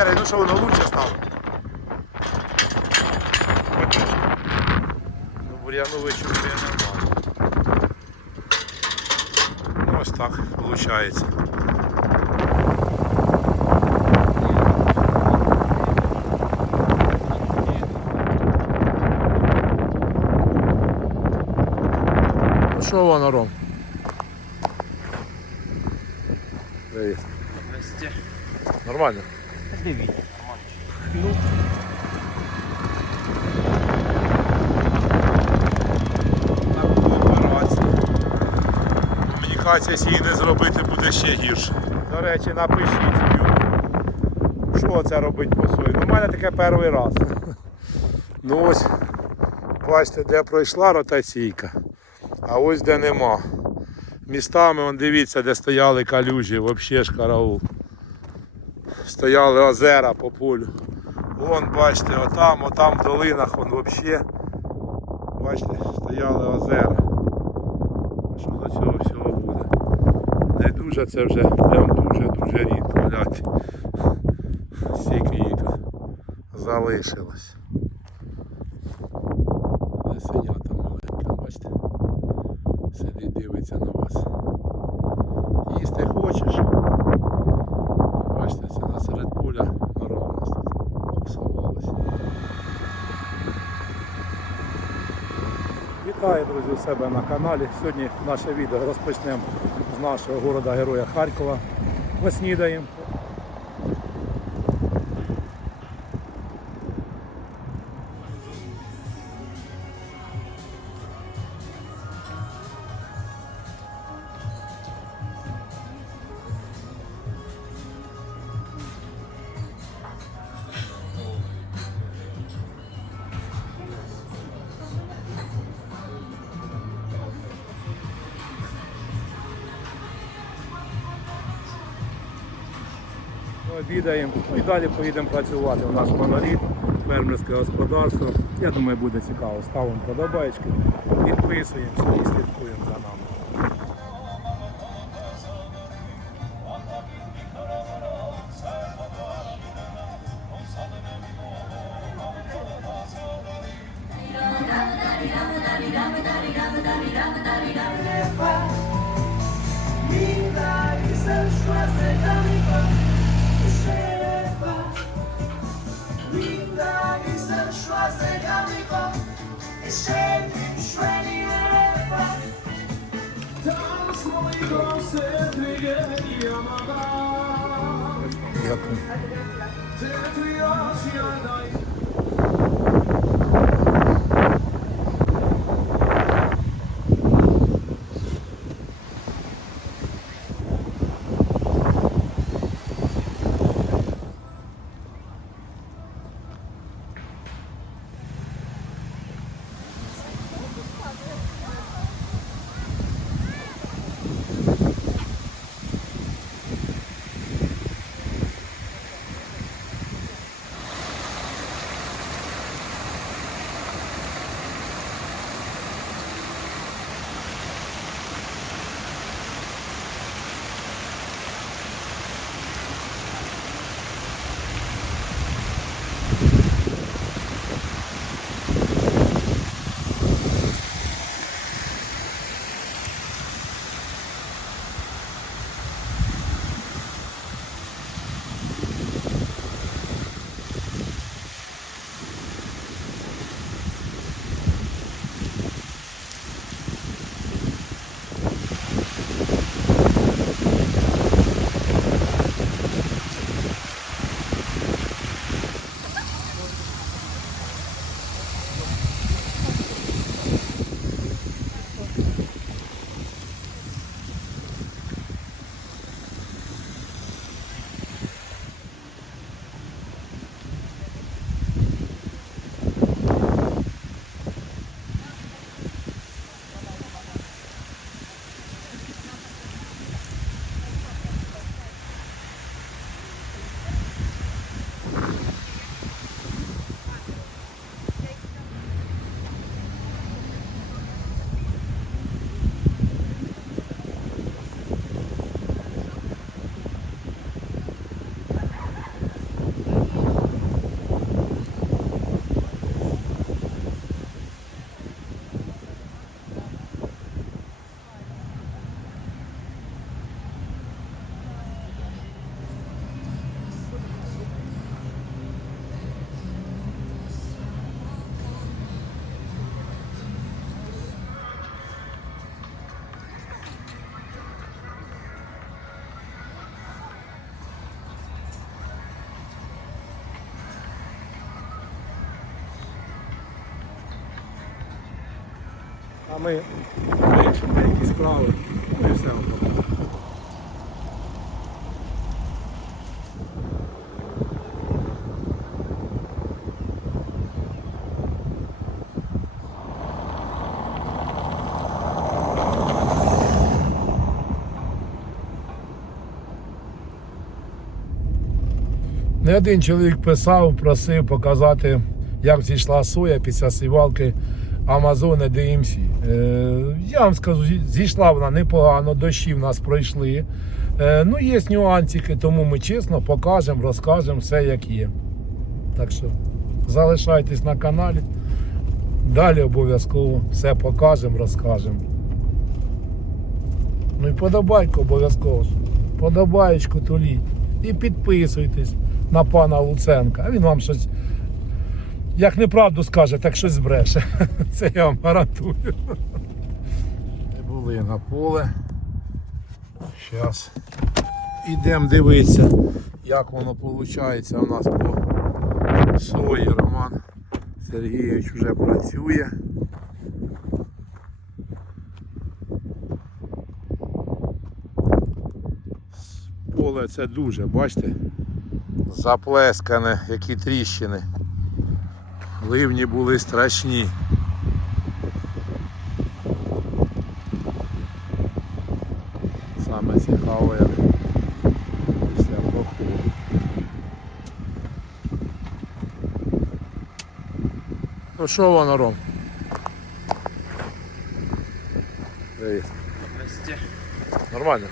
серий, ну що воно лучше стало. Ну, бур'яну вичухує нормально. Ну, ось так виходить. Ну що воно, Ром? Привіт. Здрасте. Нормально? Дивіться, Ну. Так буде операція. Комунікація сії не зробити буде ще гірше. До речі, напишіть що це робить по сої. Ну, у мене таке перший раз. Ну ось, бачите, де пройшла ротаційка, а ось де нема. Містами, вон дивіться, де стояли калюжі, взагалі ж караул. Стояли озера по полю. Вон, бачите, отам, отам в долинах, вон взагалі. Бачите, стояли озера. Що до цього всього буде? Не дуже це вже прям дуже-дуже рідко. Гляньте. Скільки її тут залишилось. Лисенята маленька, бачите. Сидить, дивиться на вас. Їсти хочеш? Бачите, це насеред поля нора у нас тут обсувалася. Вітаю, друзі, у себе на каналі. Сьогодні наше відео розпочнемо з нашого города Героя Харкова. Поснідаємо. Обідаємо ну і далі поїдемо працювати. У нас моноліт, фермерське господарство. Я думаю, буде цікаво. Ставимо подобаєчки, підписуємося і слідкуємо за нами. Linda Дякую. Ми вирішимо деякі справи. Ну і все. одно. Не один чоловік писав, просив показати, як зійшла соя після сівалки Амазони DMC. Е, я вам скажу, зійшла вона непогано, дощі в нас пройшли. Е, ну, є нюансики, тому ми чесно покажемо, розкажемо все як є. Так що залишайтесь на каналі. Далі обов'язково все покажемо, розкажемо. Ну і подобайку обов'язково. Подобаєчку туліть. І підписуйтесь на пана Луценка. А він вам щось, як неправду скаже, так щось збреше. Це я вам гарантую. Ми були на поле. Зараз йдемо дивитися, як воно виходить у нас по сої. Роман Сергійович вже працює. Поле це дуже, бачите? Заплескане, які тріщини. Ливні були страшні. Саме цікаве після проходу. Ну що воно, Ром? Привіт. Нормально?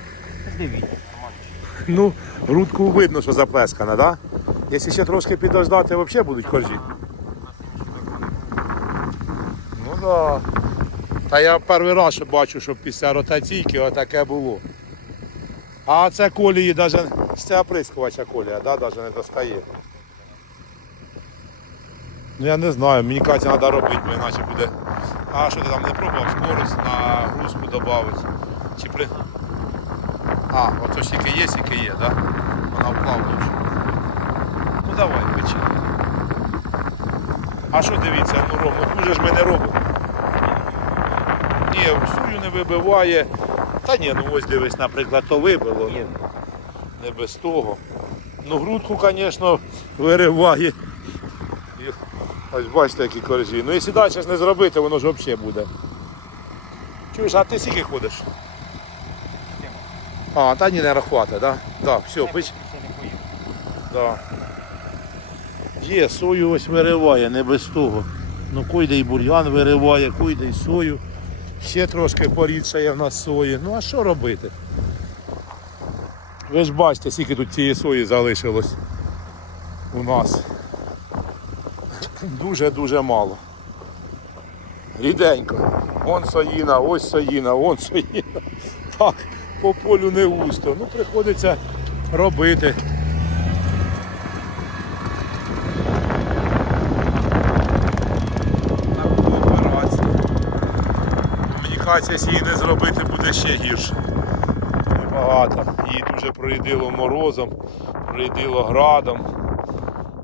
Ну, грудку видно, що заплескана, так? Да? Якщо ще трошки підождати, взагалі будуть коржі. Ну так. Да. Та я перший раз бачу, що після ротаційки отаке було. А це колії навіть з цього оприскувача колія, да, навіть не достає. Ну я не знаю, мені кажеться, треба робити, бо іначе буде. А що ти там не пробував скорость на грузку додати? Чи при. А, оце ж тільки є, тільки є, так? Да? Вона вплавлює. Ну давай, печи. А що дивіться, ну Ром, ну дуже ж ми не робимо. Ні, сую не вибиває. Та ні, ну ось дивись, наприклад, то вибило. Ну, не без того. Ну грудку, звісно, вириває. І Ось бачите, які коржі. Ну якщо далі не зробити, воно ж взагалі буде. Чуєш, а ти скільки ходиш? А, та ні, не рахувати, так? Да? Так, все, пич. Да. Є, сою ось вириває, не без того. Ну койде і бур'ян вириває, койде і сою. Ще трошки порідшає в нас сої. Ну а що робити? Ви ж бачите, скільки тут цієї сої залишилось у нас. Дуже-дуже мало. Ріденько. Вон соїна, ось соїна, вон соїна. Так, по полю не густо. Ну приходиться робити. Мені якщо її не зробити, буде ще гірше. Небагато. Її дуже проїдило морозом, проїдило градом.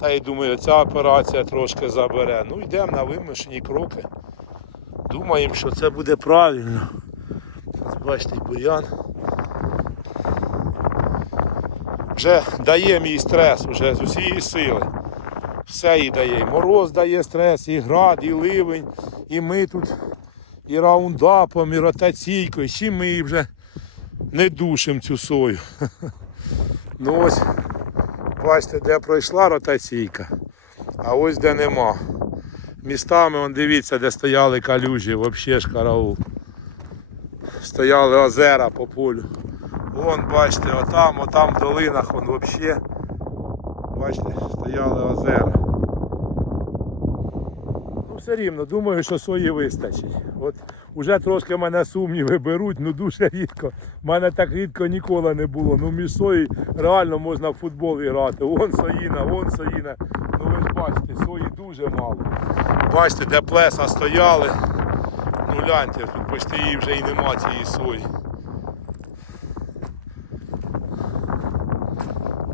Та я думаю, ця операція трошки забере. Ну йдемо на вимушені кроки. Думаємо, що це буде правильно. Ось бачите, бур'ян. Вже дає мій стрес вже з усієї сили. Все їй дає. І мороз дає стрес, і град, і ливень, і ми тут і раундапом, і ротаційкою. Ще ми її вже не душимо цю сою. Ну ось, бачите, де пройшла ротаційка, а ось де нема. Містами, он дивіться, де стояли калюжі, взагалі ж караул. Стояли озера по полю. Вон, бачите, отам, отам в долинах, вон взагалі. Бачите, стояли озера. Все рівно, думаю, що сої вистачить. От уже трошки мене сумніви беруть, ну дуже рідко. У мене так рідко ніколи не було. Ну між сої реально можна в футбол грати. Вон соїна, вон соїна. Ну ви ж бачите, сої дуже мало. Бачите, де плеса стояли. Ну гляньте, тут почти її вже і нема цієї сої.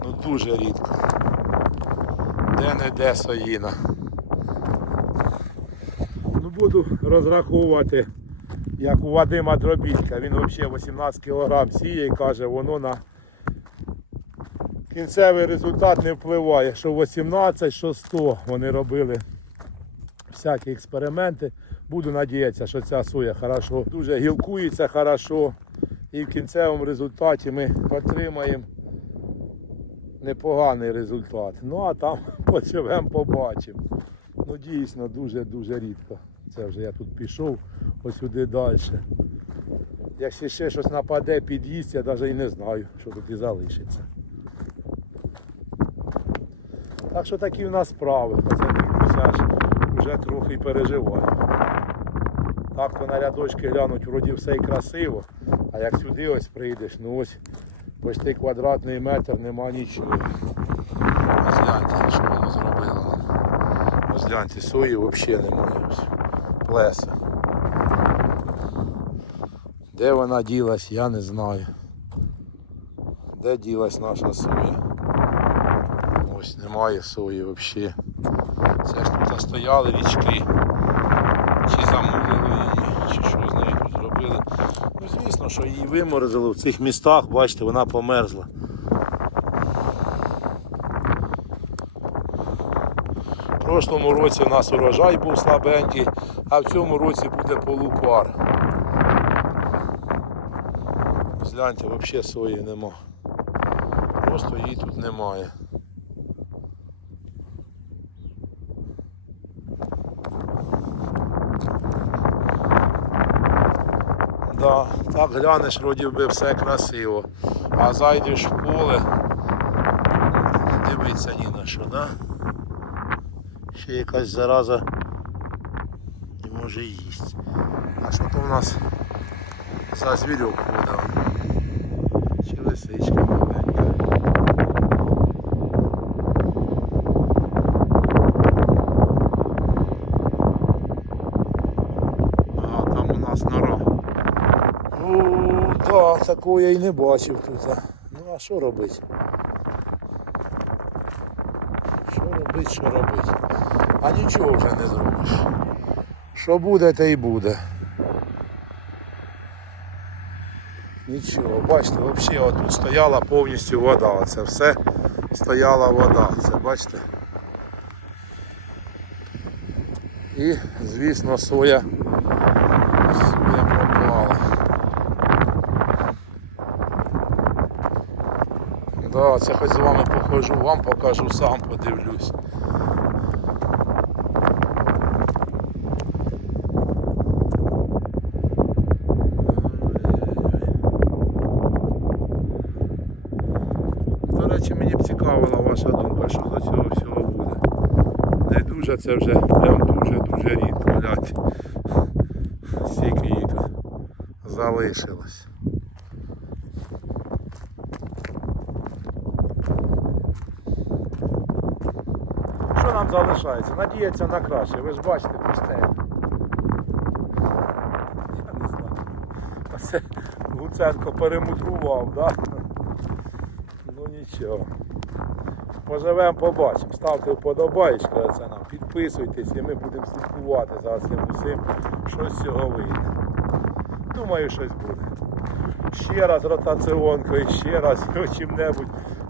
Ну дуже рідко. Де не де соїна. Буду розраховувати як у Вадима Дробітка. Він взагалі 18 кг сіє і каже, воно на кінцевий результат не впливає. Що 18, що 100. Вони робили всякі експерименти. Буду надіятися, що ця соя хорошо, дуже гілкується хорошо. І в кінцевому результаті ми отримаємо непоганий результат. Ну а там поживемо, побачимо. Ну дійсно дуже-дуже рідко. Це вже я тут пішов, ось сюди далі. Якщо ще щось нападе, під'їсть, я навіть і не знаю, що тут і залишиться. Так що такі в нас справи. Дивлюся, аж вже трохи переживаю. Так то на рядочки глянуть, вроді все і красиво, а як сюди ось прийдеш, ну ось почти квадратний метр, нема нічого. Ось гляньте, що воно зробило. Ось сої взагалі немає. Ось. Де вона ділась, я не знаю. Де ділась наша соя? Ось немає сої взагалі. Це ж тут стояли річки. Чи замулили її, чи що з нею зробили. Ну звісно, що її виморозили в цих містах, бачите, вона померзла. Прошлому році у нас урожай був слабенький, а в цьому році буде полупар. Гляньте, взагалі сої нема. Просто її тут немає. Да, так глянеш, вроді би все красиво. А зайдеш в поле, дивиться ні на що, да? Ще якась зараза не може їсти. А що то в нас за звірок ходив? Чи лисичка там у нас нора. Ну, да, такого я і не бачив тут. Ну а що робити? Що робити, що робити? А нічого вже не зробиш. Що буде, те й буде. Нічого, бачите, взагалі отут стояла повністю вода. Оце все стояла вода. Це бачите? І, звісно, соя, соя пропала. Да, це хоч з вами походжу, вам покажу, сам подивлюсь. До речі, мені б цікавила ваша думка, що до цього всього буде. Не дуже, це вже прям дуже-дуже рідко. Гляньте. Скільки її тут залишилось. Що нам залишається? Надіятися на краще. Ви ж бачите пустелю. Я не знаю. Оце Луценко перемудрував? Да? Ну нічого. Поживемо, побачимо. Ставте вподобайки, це нам. І ми будемо слідкувати за цим усім, що з цього вийде. Думаю, щось буде. Ще раз ротаціонкою, ще раз чим-небудь,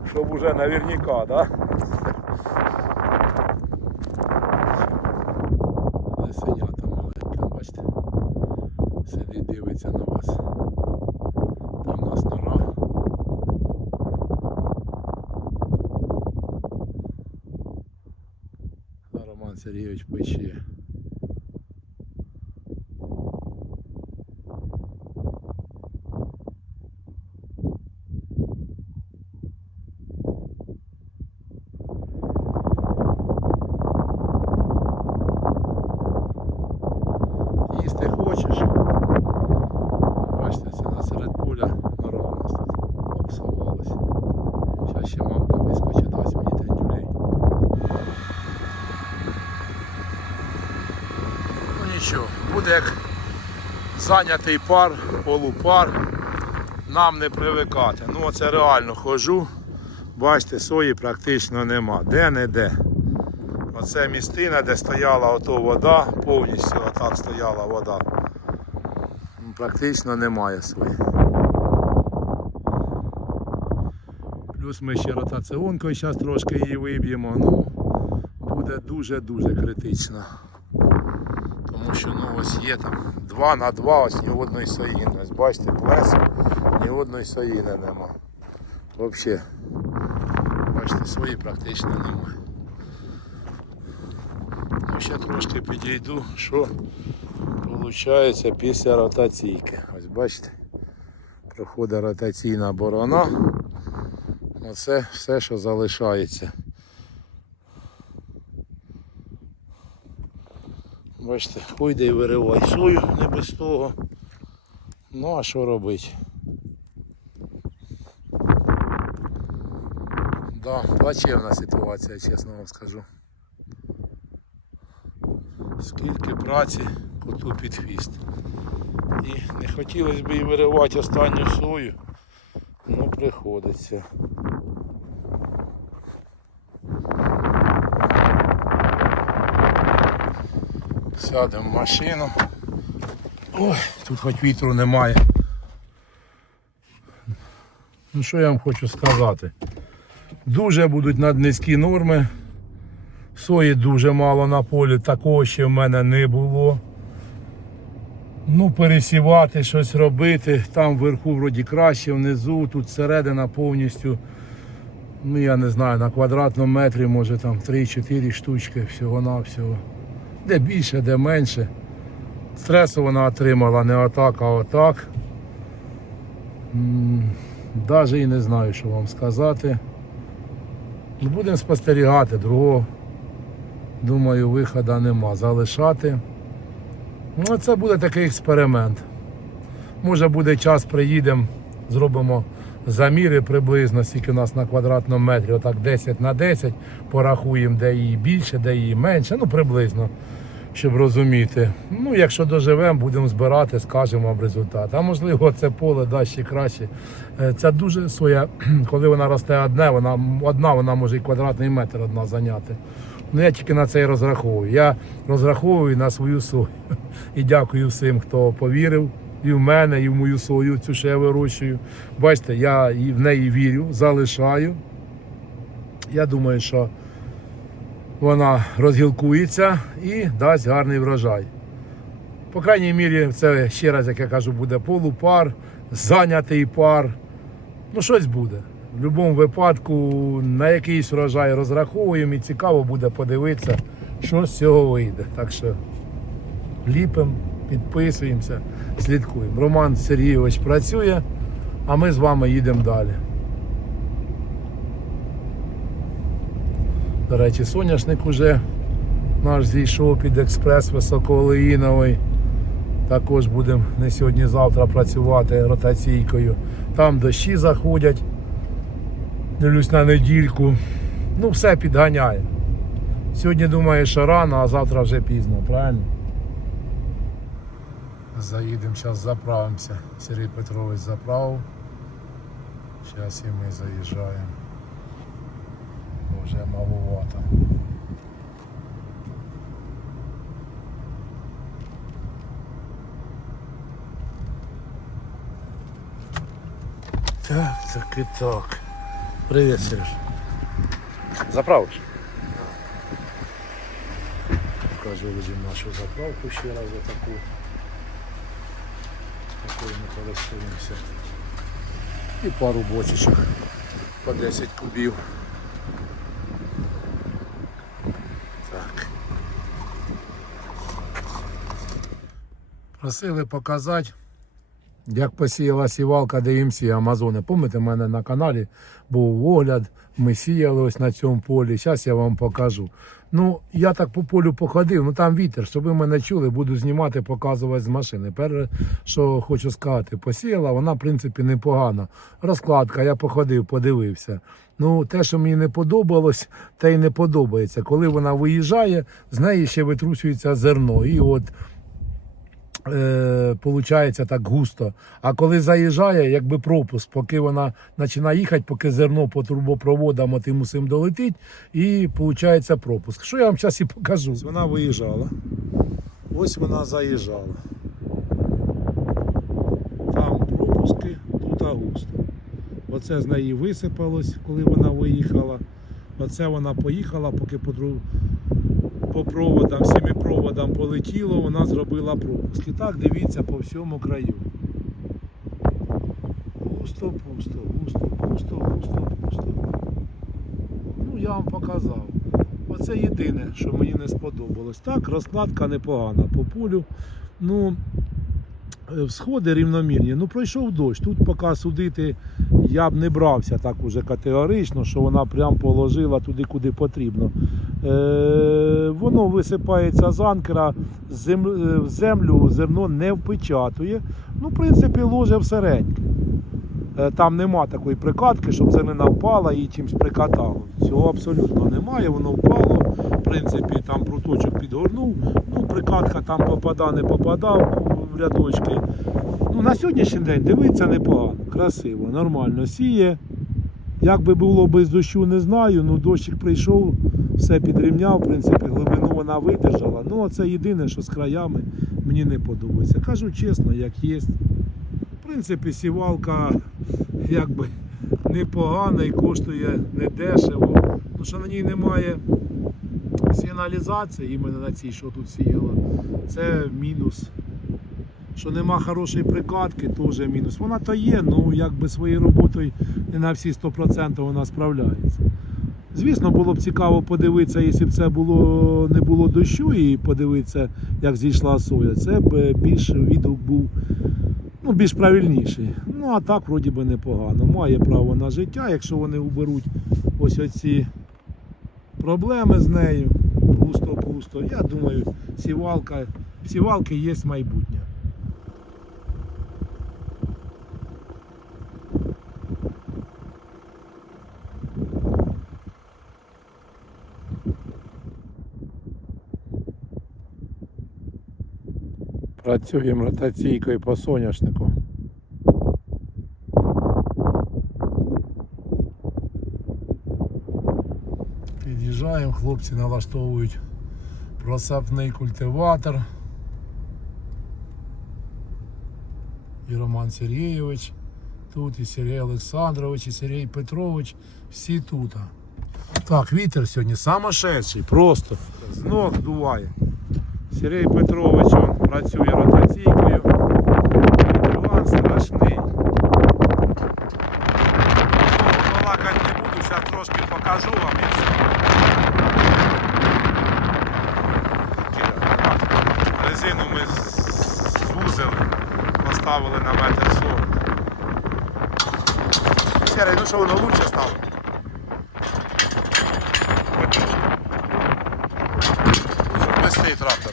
щоб уже наверняка, да? Лисенята маленька, бачите? Сидить, дивиться на вас. Там у нас нора. А Роман Сергійович пече. Їсти хочеш? Бачите, це на серед поля нора у нас тут обсувалась. Зараз ще мамка вискочить, дасть мені трендюлей. Ну нічого, буде як зайнятий пар, полупар. Нам не привикати. Ну оце реально хожу. Бачите, сої практично нема. Де не де. Оце містина, де стояла ото вода, повністю отак стояла вода. практично немає свої. Плюс ми ще ротаціонкою зараз трошки її виб'ємо. Ну, буде дуже-дуже критично. Тому що ну ось є там 2 на 2, ось ні одної соїни. Ось бачите, плес, ні одної соїни нема. Взагалі, бачите, свої практично немає. Ну, ще трошки підійду, що виходить після ротаційки. Ось бачите, проходить ротаційна борона. Оце все, що залишається. Бачите, хуйде і виривай сою, не без того. Ну а що робити? Да, плачевна ситуація, чесно вам скажу. Скільки праці коту під хвіст. І не хотілося б і виривати останню сою, ну приходиться. Сядемо в машину. Ой, тут хоч вітру немає. Ну що я вам хочу сказати? Дуже будуть наднизькі норми. Сої дуже мало на полі, такого ще в мене не було. Ну, пересівати, щось робити. Там вверху вроді краще, внизу, тут середина повністю. Ну я не знаю, на квадратному метрі може там 3-4 штучки всього-навсього. Де більше, де менше. Стресу вона отримала не отак, а отак. Навіть і не знаю, що вам сказати. Ну, Будемо спостерігати, другого, думаю, виходу нема. Залишати. Ну, це буде такий експеримент. Може буде час, приїдемо, зробимо заміри приблизно, скільки у нас на квадратному метрі, отак 10 на 10, порахуємо, де її більше, де її менше, ну приблизно, щоб розуміти. Ну, якщо доживемо, будемо збирати, скажемо вам результат. А можливо, це поле дасть ще краще. Це дуже своя, коли вона росте одне, вона одна, вона може і квадратний метр одна зайняти. Ну я тільки на це і розраховую. Я розраховую на свою сою. І дякую всім, хто повірив і в мене, і в мою сою, цю що я вирощую. Бачите, я в неї вірю, залишаю. Я думаю, що вона розгілкується і дасть гарний врожай. По крайній мірі, це ще раз, як я кажу, буде полупар, зайнятий пар. Ну, щось буде. В будь-якому випадку на якийсь врожай розраховуємо і цікаво буде подивитися, що з цього вийде. Так що ліпимо, підписуємося, слідкуємо. Роман Сергійович працює, а ми з вами їдемо далі. До речі, соняшник уже наш зійшов під експрес високоолеїновий. Також будемо не сьогодні-завтра працювати ротаційкою. Там дощі заходять. Дивлюсь на недільку. Ну, все підганяє. Сьогодні думаю, що рано, а завтра вже пізно, правильно? Заїдемо, зараз заправимося. Сергій Петрович заправив. Зараз і ми заїжджаємо. Вже маловато. Так, так і так. Привіт, Сереж. Заправиш? Покажу людям нашу заправку ще раз за таку. Такою ми користуємося. І пару бочечок по 10 кубів. Так. Просили показати, як посіяла сівалка DMC Амазони. Пам'ятаєте, в мене на каналі був огляд, ми сіяли ось на цьому полі. Зараз я вам покажу. Ну, я так по полю походив, ну там вітер, щоб ви мене чули, буду знімати, показувати з машини. Перше, що хочу сказати, посіяла, вона, в принципі, непогана. Розкладка, я походив, подивився. Ну, те, що мені не подобалось, те й не подобається. Коли вона виїжджає, з неї ще витрусюється зерно. І от е, получається так густо. А коли заїжджає, якби пропуск, поки вона починає їхати, поки зерно по трубопроводам отим усім долетить, і виходить пропуск. Що я вам зараз і покажу. Вона виїжджала. Ось вона заїжджала. Там пропуски, тут густо. Оце з неї висипалось, коли вона виїхала. Оце вона поїхала, поки по, по проводам, всіми проводам полетіло, вона зробила пропуск. І так дивіться по всьому краю. Пусто, пусто, пусто, пусто, пусто, пусто. Ну, я вам показав. Оце єдине, що мені не сподобалось. Так, розкладка непогана по полю. Ну, сходи рівномірні. Ну, пройшов дощ. Тут поки судити я б не брався так уже категорично, що вона прям положила туди, куди потрібно. Е, воно висипається з анкера, е, в землю зерно не впечатує. Ну, в принципі, ложе всередньо. Е, Там нема такої прикатки, щоб зернина впала і чимось прикатало. Цього абсолютно немає, воно впало. В принципі, там пруточок підгорнув. Ну, прикатка там попада, не попадав в рядочки. Ну, на сьогоднішній день дивиться непогано, красиво, нормально сіє. Як би було без дощу, не знаю. Ну, дощик прийшов, все підрівняв, в принципі, глибину вона видержала. Ну, це єдине, що з краями мені не подобається. Кажу чесно, як є. В принципі, сівалка якби непогана і коштує недешево. Ну, що на ній немає сигналізації, іменно на цій, що тут сіяла, це мінус. Що нема хорошої прикатки, теж мінус. Вона то є, ну якби своєю роботою не на всі 100% вона справляється. Звісно, було б цікаво подивитися, якщо б це було, не було дощу, і подивитися, як зійшла соя. Це б більш відгук був ну, більш правильніший. Ну, а так, вроді би, непогано. Має право на життя, якщо вони уберуть ось оці проблеми з нею. Пусто-пусто. Я думаю, сівалка, сівалки є майбутнє. Працюємо ротаційкою по соняшнику. Під'їжджаємо, хлопці налаштовують просапний культиватор. І Роман Сергійович тут, і Сергій Олександрович, і Сергій Петрович. Всі тут. Так, вітер сьогодні самошедший, просто з ног дуває. Сергій Петрович он, працює ротаційкою. Іван страшний. Балакати не буду, зараз трошки покажу вам і все. Резину ми звузили, поставили на метр сорок. Серий, ну що воно лучше стало? Вести трактор.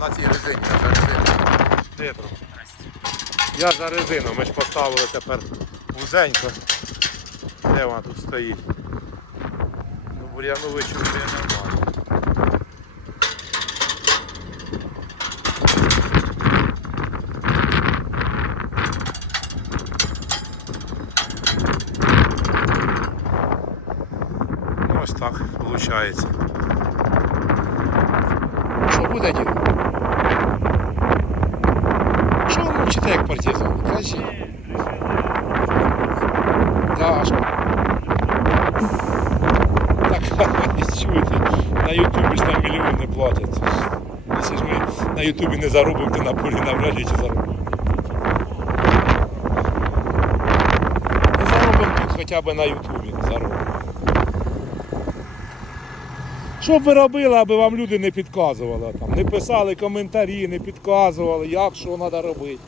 На цій резині, на цій резині. Де? Я за резину, ми ж поставили тепер вузенько. Де вона тут стоїть? Ну, бур'яну вичувати нормально. Ну, ось так виходить. Що буде, дід? Що ви мовчите, як партизан? Кажіть. Дашка. Так, чуєте, на Ютубі ж там мільйони платять. Якщо ж ми на Ютубі не заробимо, то на полі навряд чи заробимо. Не заробимо тут хоча б на Ютубі заробимо. Що б ви робили, аби вам люди не підказували там, не писали коментарі, не підказували, як що треба робити.